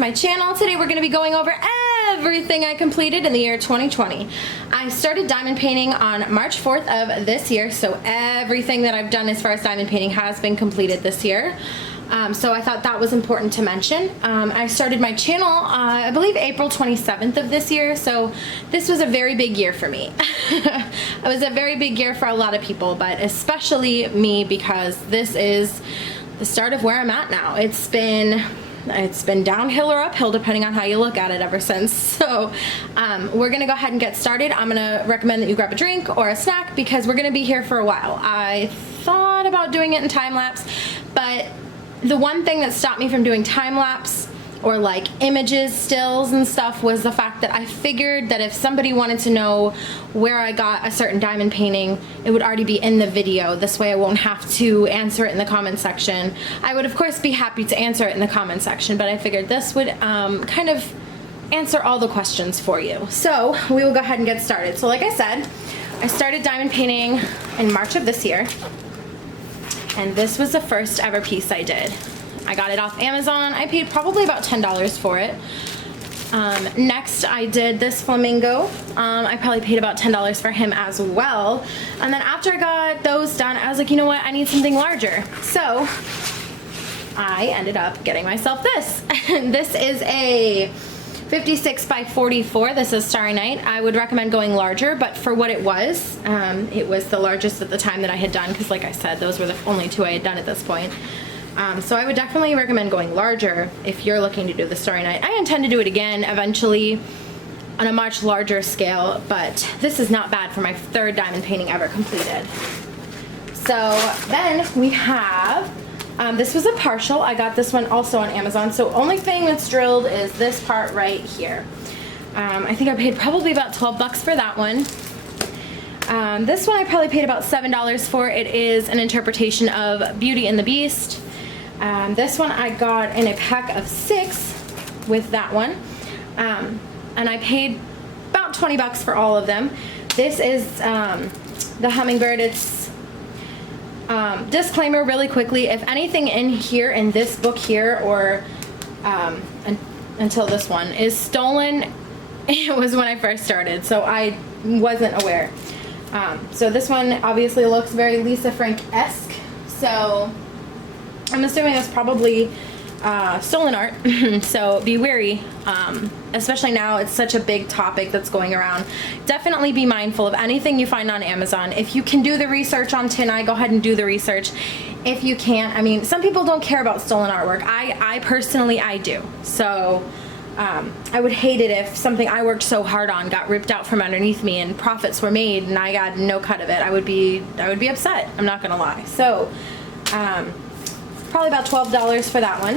to my channel. Today we're going to be going over everything I completed in the year 2020. I started diamond painting on March 4th of this year, so everything that I've done as far as diamond painting has been completed this year. So I thought that was important to mention. I started my channel, I believe April 27th of this year, so this was a very big year for me. It was a very big year for a lot of people, but especially me, because this is the start of where I'm at now. It's been downhill or uphill depending on how you look at it ever since. So we're gonna go ahead and get started. I'm gonna recommend that you grab a drink or a snack because we're gonna be here for a while. I thought about doing it in time-lapse, but the one thing that stopped me from doing time-lapse or like images, stills and stuff was the fact that I figured that if somebody wanted to know where I got a certain diamond painting, it would already be in the video. This way I won't have to answer it in the comment section. I would of course be happy to answer it in the comment section, but I figured this would kind of answer all the questions for you. So we will go ahead and get started. So like I said, I started diamond painting in March of this year, and this was the first ever piece I did. I got it off Amazon. I paid probably about $10 for it. Next I did this flamingo. I probably paid about $10 for him as well. And then after I got those done, I was like, you know what, I need something larger. So I ended up getting myself this. This is a 56 by 44. This is Starry Night. I would recommend going larger, but for what it was the largest at the time that I had done, because like I said, those were the only two I had done at this point. So I would definitely recommend going larger if you're looking to do the Starry Night. I intend to do it again eventually on a much larger scale, but this is not bad for my third diamond painting ever completed. So then we have, this was a partial. I got this one also on Amazon. So only thing that's drilled is this part right here. I think I paid probably about 12 bucks for that one. This one I probably paid about $7 for. It is an interpretation of Beauty and the Beast. This one I got in a pack of 6 with that one. And I paid about 20 bucks for all of them. This is the hummingbird. It's disclaimer really quickly, if anything in here in this book here or until this one is stolen, it was when I first started, so I wasn't aware. So this one obviously looks very Lisa Frank-esque, so I'm assuming it's probably stolen art. So be wary, especially now it's such a big topic that's going around. Definitely be mindful of anything you find on Amazon. If you can do the research on TinEye, go ahead and do the research. If you can't, I mean, some people don't care about stolen artwork. I personally do. So I would hate it if something I worked so hard on got ripped out from underneath me and profits were made and I got no cut of it. I would be upset, I'm not gonna lie. So probably about $12 for that one.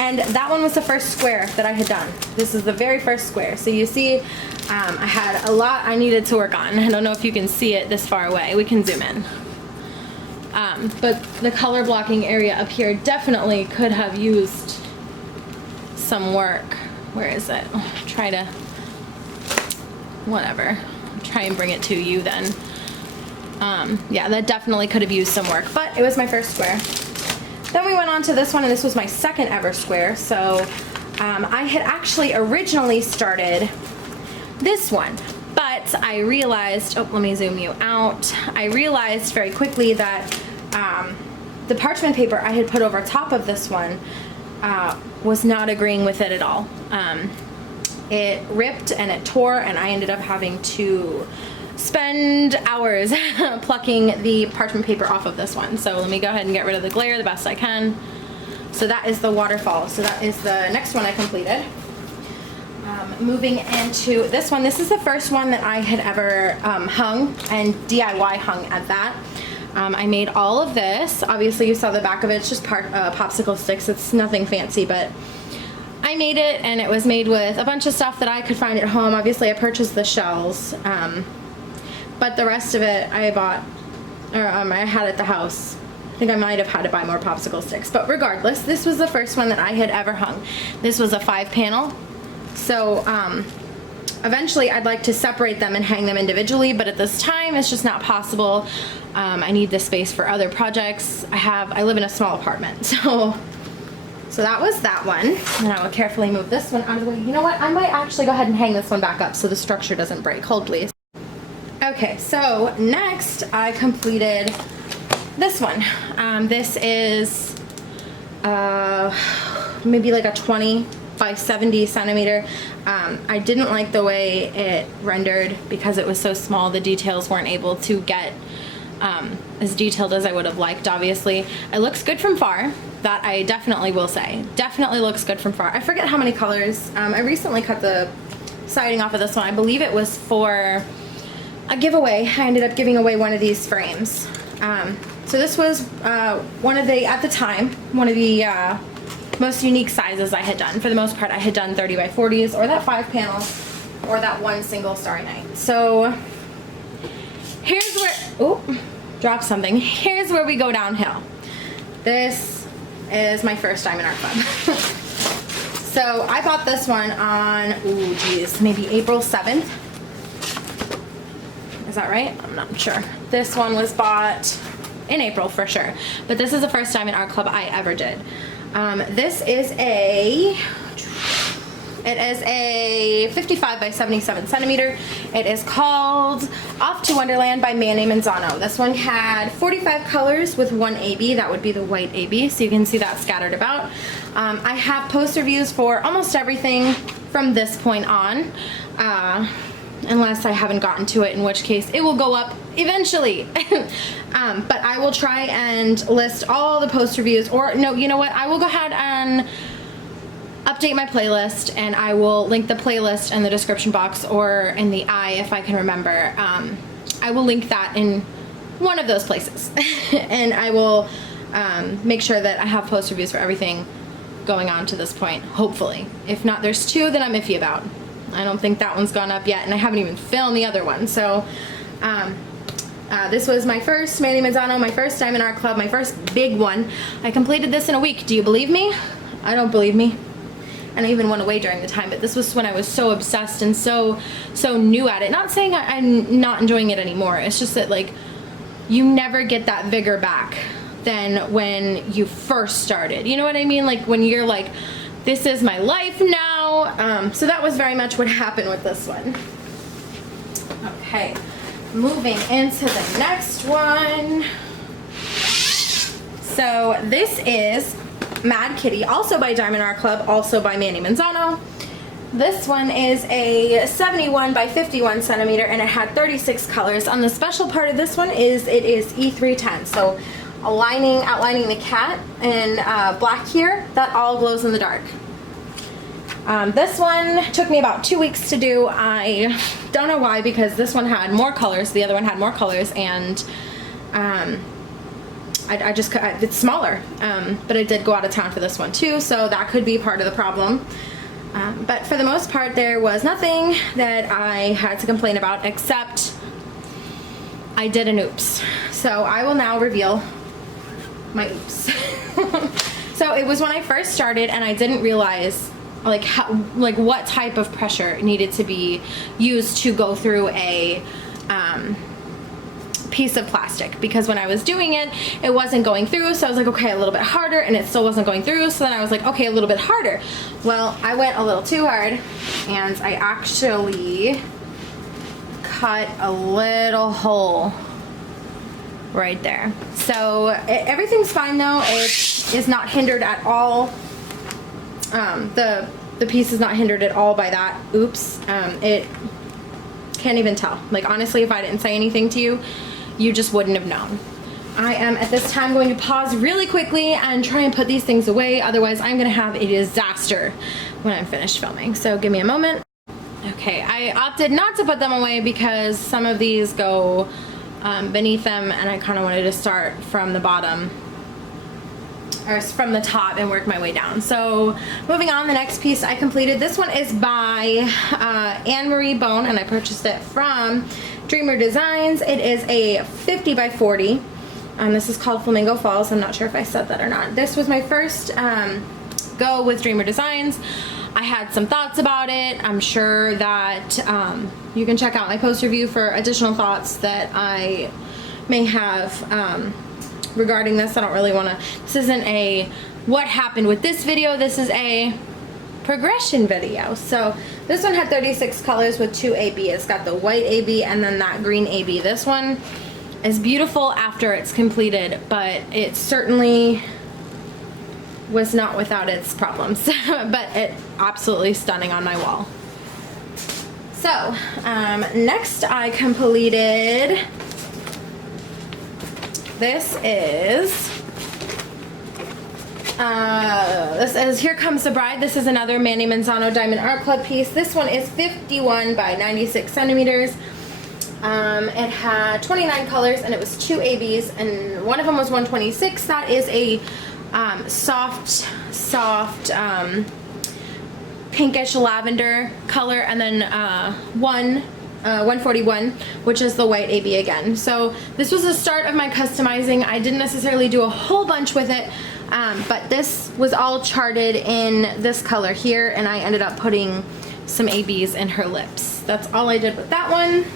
And that one was the first square that I had done. This is the very first square. So you see, I had a lot I needed to work on. I don't know if you can see it this far away. We can zoom in. But the color blocking area up here definitely could have used some work. Where is it? Try to, whatever. Try and bring it to you then. Yeah, that definitely could have used some work, but it was my first square. Then we went on to this one, and this was my second ever square. So I had actually originally started this one, but I realized, oh, let me zoom you out. I realized very quickly that the parchment paper I had put over top of this one was not agreeing with it at all. It ripped and it tore, and I ended up having to spend hours plucking the parchment paper off of this one. So let me go ahead and get rid of the glare the best I can. So that is the waterfall. So that is the next one I completed. Moving into this one, this is the first one that I had ever hung, and DIY hung at that. I made all of this. Obviously you saw the back of it. It's just popsicle sticks. It's nothing fancy, but I made it, and it was made with a bunch of stuff that I could find at home. Obviously I purchased the shells, but the rest of it I bought, or I had at the house. I think I might have had to buy more popsicle sticks, but regardless, this was the first one that I had ever hung. This was a 5-panel, so eventually I'd like to separate them and hang them individually, but at this time it's just not possible. I need this space for other projects. I live in a small apartment, so So that was that one. And I will carefully move this one out of the way. You know what? I might actually go ahead and hang this one back up so the structure doesn't break. Hold, please. Okay, so next I completed this one. This is maybe like a 20 by 70 centimeter. I didn't like the way it rendered because it was so small. The details weren't able to get as detailed as I would have liked, obviously. It looks good from far, that I definitely will say. Definitely looks good from far. I forget how many colors. I recently cut the siding off of this one. I believe it was for a giveaway. I ended up giving away one of these frames. So this was one of the, at the time, one of the most unique sizes I had done. For the most part, I had done 30 by 40s, or that 5 panel, or that one single Starry Night. So here's where, oh, dropped something. Here's where we go downhill. This is my first Diamond Art Club. So I bought this one on, ooh, geez, maybe April 7th. Is that right? I'm not sure. This one was bought in April for sure. But this is the first Diamond Art Club I ever did. This is a 55 by 77 centimeter. It is called Off to Wonderland by Manny Manzano. This one had 45 colors with one AB. That would be the white AB, so you can see that scattered about. I have post reviews for almost everything from this point on, unless I haven't gotten to it, in which case it will go up eventually. But I will try and list all the post reviews, or no, you know what? I will go ahead and update my playlist, and I will link the playlist in the description box, or in the eye if I can remember. I will link that in one of those places. And I will make sure that I have post reviews for everything going on to this point, hopefully. If not, there's 2 that I'm iffy about. I don't think that one's gone up yet, and I haven't even filmed the other one. So this was my first Manny Manzano, my first Diamond Art Club, my first big one. I completed this in a week. Do you believe me? I don't believe me. And I even went away during the time, but this was when I was so obsessed and so new at it. Not saying I'm not enjoying it anymore. It's just that, like, you never get that vigor back than when you first started. You know what I mean? Like, when you're like, this is my life now. So that was very much what happened with this one. Okay, moving into the next one. So this is Mad Kitty, also by Diamond Art Club, also by Manny Manzano. This one is a 71 by 51 centimeter, and it had 36 colors. On the special part of this one is it is E310, so outlining the cat in black here, that all glows in the dark. This one took me about 2 weeks to do. I don't know why, because this one had more colors, the other one had more colors, and it's smaller, but I did go out of town for this one too, so that could be part of the problem. But for the most part, there was nothing that I had to complain about, except I did an oops. So I will now reveal my oops. So it was when I first started, and I didn't realize like what type of pressure needed to be used to go through a piece of plastic, because when I was doing it, it wasn't going through. So I was like, okay, a little bit harder, and it still wasn't going through. So then I was like, okay, a little bit harder. Well, I went a little too hard, and I actually cut a little hole right there. So everything's fine though. It is not hindered at all. The piece is not hindered at all by that. Oops. It can't even tell. Like, honestly, if I didn't say anything to you, you just wouldn't have known. I am at this time going to pause really quickly and try and put these things away. Otherwise, I'm going to have a disaster when I'm finished filming. So give me a moment. Okay, I opted not to put them away because some of these go beneath them, and I kind of wanted to start from the bottom, or from the top, and work my way down. So moving on, the next piece I completed. This one is by Anne-Marie Bone, and I purchased it from Dreamer Designs. It is a 50 by 40. This is called Flamingo Falls. I'm not sure if I said that or not. This was my first go with Dreamer Designs. I had some thoughts about it. I'm sure that you can check out my post review for additional thoughts that I may have regarding this. I don't really want to, this isn't a what happened with this video, this is a progression video. So this one had 36 colors with 2 AB. It's got the white AB and then that green AB. This one is beautiful after it's completed, but it certainly was not without its problems. But it absolutely stunning on my wall. So next I completed, this is Here Comes the Bride. This is another Manny Manzano Diamond Art Club piece. This one is 51 by 96 centimeters. It had 29 colors and it was 2 ABs and one of them was 126. That is a soft pinkish lavender color, and then 141, which is the white AB again. So this was the start of my customizing. I didn't necessarily do a whole bunch with it, but this was all charted in this color here, and I ended up putting some ABs in her lips. That's all I did with that one.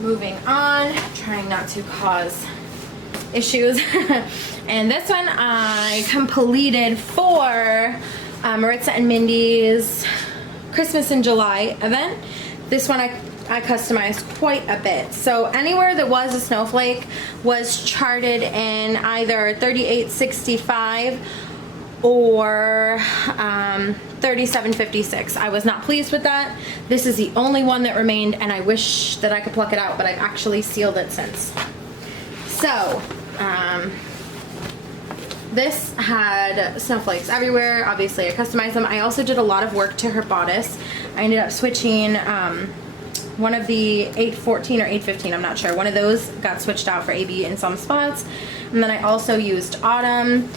Moving on, trying not to cause issues. And this one I completed for Maritza and Mindy's Christmas in July event. This one I customized quite a bit. So anywhere that was a snowflake was charted in either 3865 or 3756. I was not pleased with that. This is the only one that remained, and I wish that I could pluck it out, but I've actually sealed it since. So this had snowflakes everywhere. Obviously I customized them. I also did a lot of work to her bodice. I ended up switching one of the 814 or 815, I'm not sure. One of those got switched out for AB in some spots. And then I also used Autumn,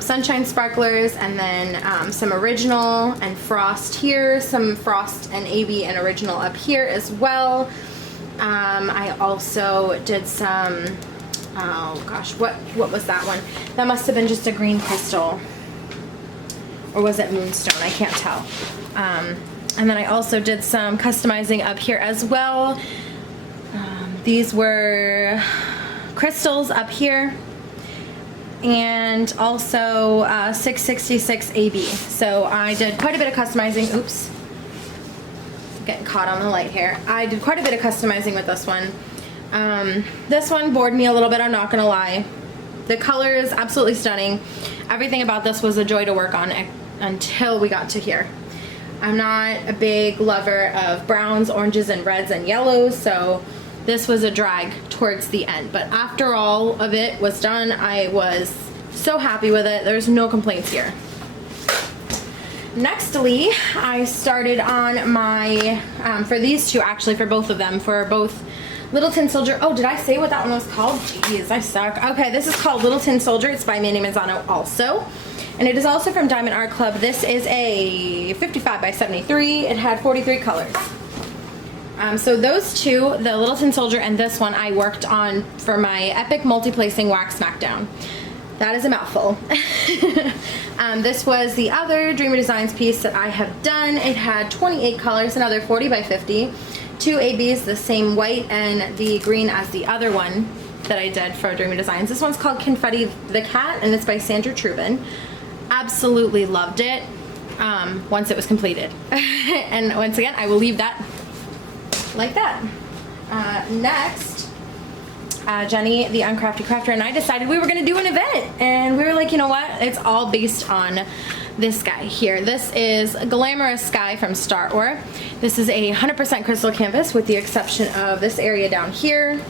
Sunshine Sparklers, and then some Original and Frost here, some Frost and AB and Original up here as well. I also did some, oh gosh, what was that one? That must have been just a green crystal. Or was it Moonstone? I can't tell. And then I also did some customizing up here as well. These were crystals up here. And also 666 AB. So I did quite a bit of customizing. Oops. Getting caught on the light here. I did quite a bit of customizing with this one. This one bored me a little bit, I'm not gonna lie. The color is absolutely stunning. Everything about this was a joy to work on until we got to here. I'm not a big lover of browns, oranges, and reds and yellows, so this was a drag towards the end. But after all of it was done, I was so happy with it. There's no complaints here. Nextly, I started on my, for these two actually, for both of them, for both Little Tin Soldier. Oh, did I say what that one was called? Jeez, I suck. Okay, this is called Little Tin Soldier. It's by Manny Manzano also. And it is also from Diamond Art Club. This is a 55 by 73. It had 43 colors. So those two, the Little Tin Soldier and this one, I worked on for my Epic Multi-Placing Wax Smackdown. That is a mouthful. This was the other Dreamer Designs piece that I have done. It had 28 colors, another 40 by 50. 2 ABs, the same white and the green as the other one that I did for Dreamer Designs. This one's called Confetti the Cat, and it's by Sandra Trubin. Absolutely loved it once it was completed. And once again, I will leave that like that. Next, Jenny, the Uncrafty Crafter, and I decided we were gonna do an event, and we were like, you know what? It's all based on this guy here. This is Glamorous Sky from Star Or. This is a 100% crystal canvas with the exception of this area down here.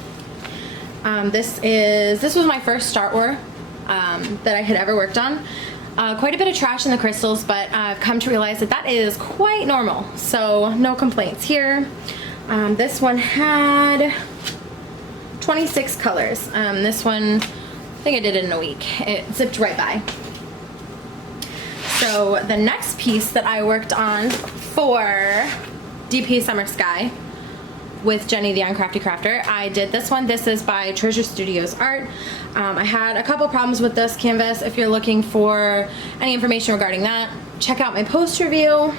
This was my first Star Or that I had ever worked on. Quite a bit of trash in the crystals, but I've come to realize that that is quite normal, so no complaints here. This one had 26 colors. This one, I think I did it in a week. It zipped right by. So the next piece that I worked on for DP Summer Sky with Jenny the Uncrafty Crafter, I did this one. This is by Treasure Studios Art. I had a couple problems with this canvas. If you're looking for any information regarding that, check out my post review.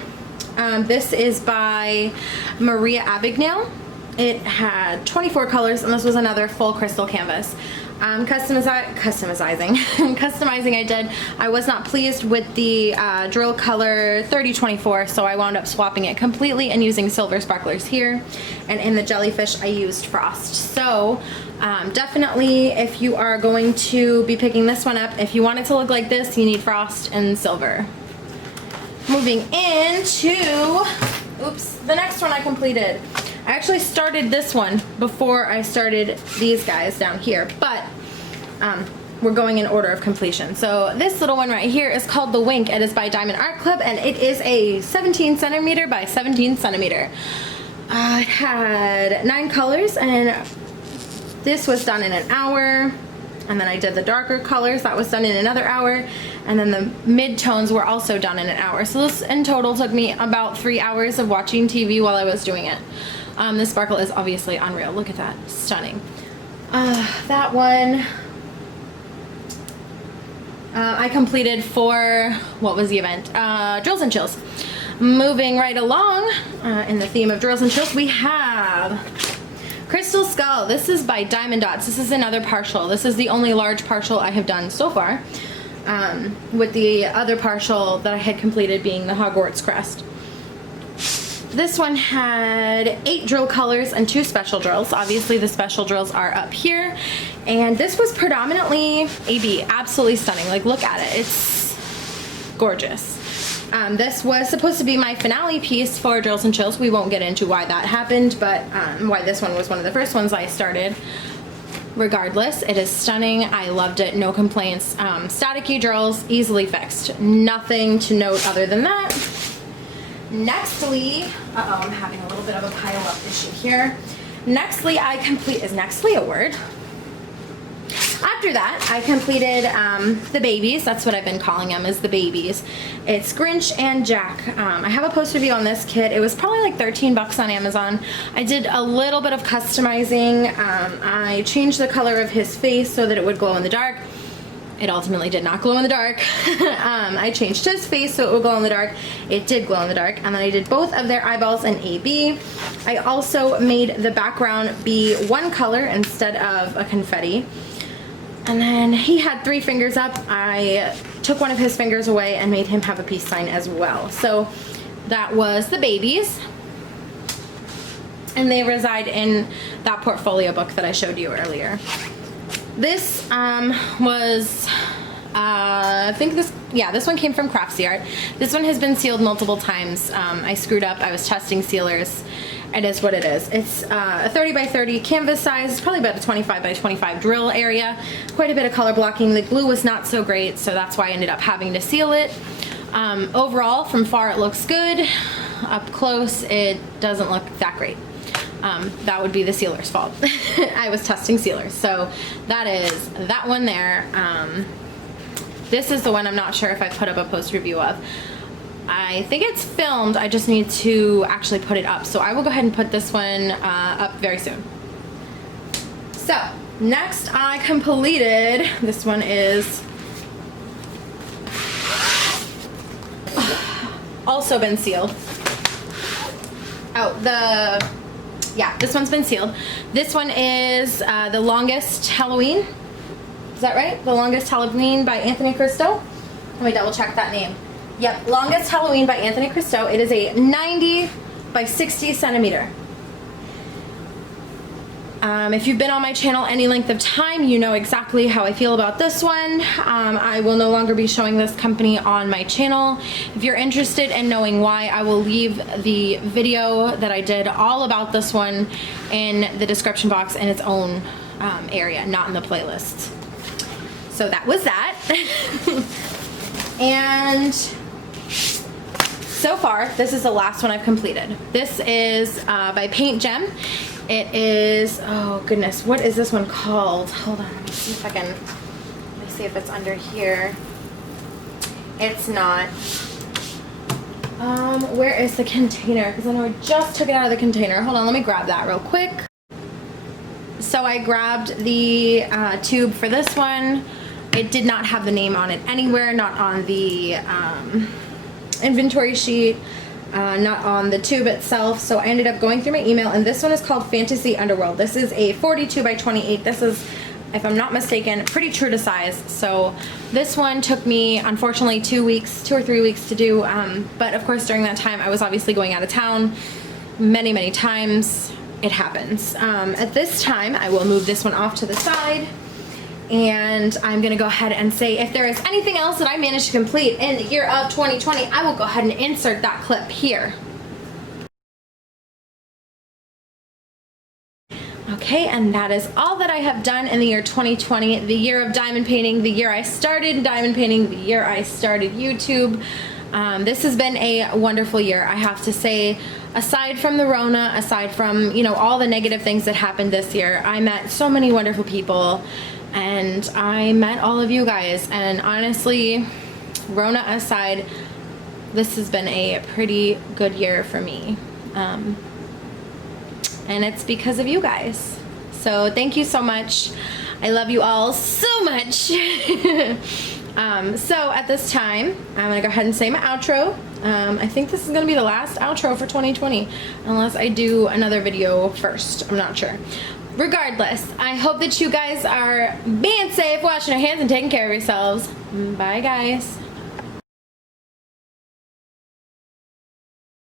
This is by Maria Abigail. It had 24 colors, and this was another full crystal canvas. Customizing I did. I was not pleased with the drill color 3024, so I wound up swapping it completely and using silver sparklers here. And in the jellyfish, I used frost. So definitely, if you are going to be picking this one up, if you want it to look like this, you need frost and silver. Moving into, oops, the next one I completed. I actually started this one before I started these guys down here, but we're going in order of completion. So this little one right here is called the Wink. It is by Diamond Art Club, and it is a 17 centimeter by 17 centimeter. It had 9 colors, and this was done in an hour. And then I did the darker colors, that was done in another hour. And then the mid-tones were also done in an hour. So this in total took me about 3 hours of watching TV while I was doing it. This sparkle is obviously unreal. Look at that, stunning. That one I completed for, what was the event? Drills and Chills. Moving right along, in the theme of Drills and Chills, we have Crystal Skull. This is by Diamond Dots. This is another partial. This is the only large partial I have done so far, with the other partial that I had completed being the Hogwarts crest. This one had 8 drill colors and 2 special drills. Obviously the special drills are up here. And this was predominantly AB. Absolutely stunning. Like, look at it. It's gorgeous. This was supposed to be my finale piece for Drills and Chills. We won't get into why that happened, but why this one was one of the first ones I started. Regardless, it is stunning. I loved it. No complaints. Staticky drills, easily fixed. Nothing to note other than that. Nextly, I'm having a little bit of a pile up issue here. Nextly, is Nextly a word? After that, I completed the babies. That's what I've been calling them, is the babies. It's Grinch and Jack. I have a post review on this kit. It was probably like 13 bucks on Amazon. I did a little bit of customizing. I changed the color of his face so that it would glow in the dark. It ultimately did not glow in the dark. I changed his face so it would glow in the dark. It did glow in the dark. And then I did both of their eyeballs in AB. I also made the background be one color instead of a confetti. And then he had 3 fingers up. I took one of his fingers away and made him have a peace sign as well. So that was the babies. And they reside in that portfolio book that I showed you earlier. This was, I think this one came from CraftsyArt. This one has been sealed multiple times. I screwed up. I was testing sealers. It is what it is. It's a 30 by 30 canvas size. It's probably about a 25 by 25 drill area. Quite a bit of color blocking. The glue was not so great, so that's why I ended up having to seal it. Overall, from far it looks good. Up close, it doesn't look that great. That would be the sealer's fault. I was testing sealers. So that is that one there. This is the one I'm not sure if I put up a post review of. I think it's filmed. I just need to actually put it up. So I will go ahead and put this one up very soon. So next I completed, this one is also been sealed. Yeah, this one's been sealed. This one is The Longest Halloween. Is that right? The Longest Halloween by Anthony Cristo. Let me double check that name. Yep, Longest Halloween by Anthony Cristo. It is a 90 by 60 centimeter. If you've been on my channel any length of time, you know exactly how I feel about this one. I will no longer be showing this company on my channel. If you're interested in knowing why, I will leave the video that I did all about this one in the description box in its own area, not in the playlist. So that was that. And so far, this is the last one I've completed. This is by Paint Gem. It is, oh goodness, what is this one called? Hold on, let me see if I can, let me see if it's under here. It's not. Where is the container? Because I know I just took it out of the container. Hold on, let me grab that real quick. So I grabbed the tube for this one. It did not have the name on it anywhere, not on the inventory sheet. Not on the tube itself, so I ended up going through my email, and this one is called Fantasy Underworld. This is a 42 by 28. This is if I'm not mistaken, pretty true to size. So this one took me, unfortunately, 2 or 3 weeks to do. But of course, during that time, I was obviously going out of town many times. It happens. At this time, I will move this one off to the side. And I'm gonna go ahead and say if there is anything else that I managed to complete in the year of 2020, I will go ahead and insert that clip here. Okay, and that is all that I have done in the year 2020, the year of diamond painting, the year I started diamond painting, the year I started YouTube. This has been a wonderful year, I have to say. Aside from the Rona, aside from, you know, all the negative things that happened this year, I met so many wonderful people, and I met all of you guys, and honestly, Rona aside, this has been a pretty good year for me. And it's because of you guys. So thank you so much. I love you all so much. So at this time, I'm gonna go ahead and say my outro. I think this is gonna be the last outro for 2020, unless I do another video first. I'm not sure. Regardless, I hope that you guys are being safe, washing your hands, and taking care of yourselves. Bye, guys.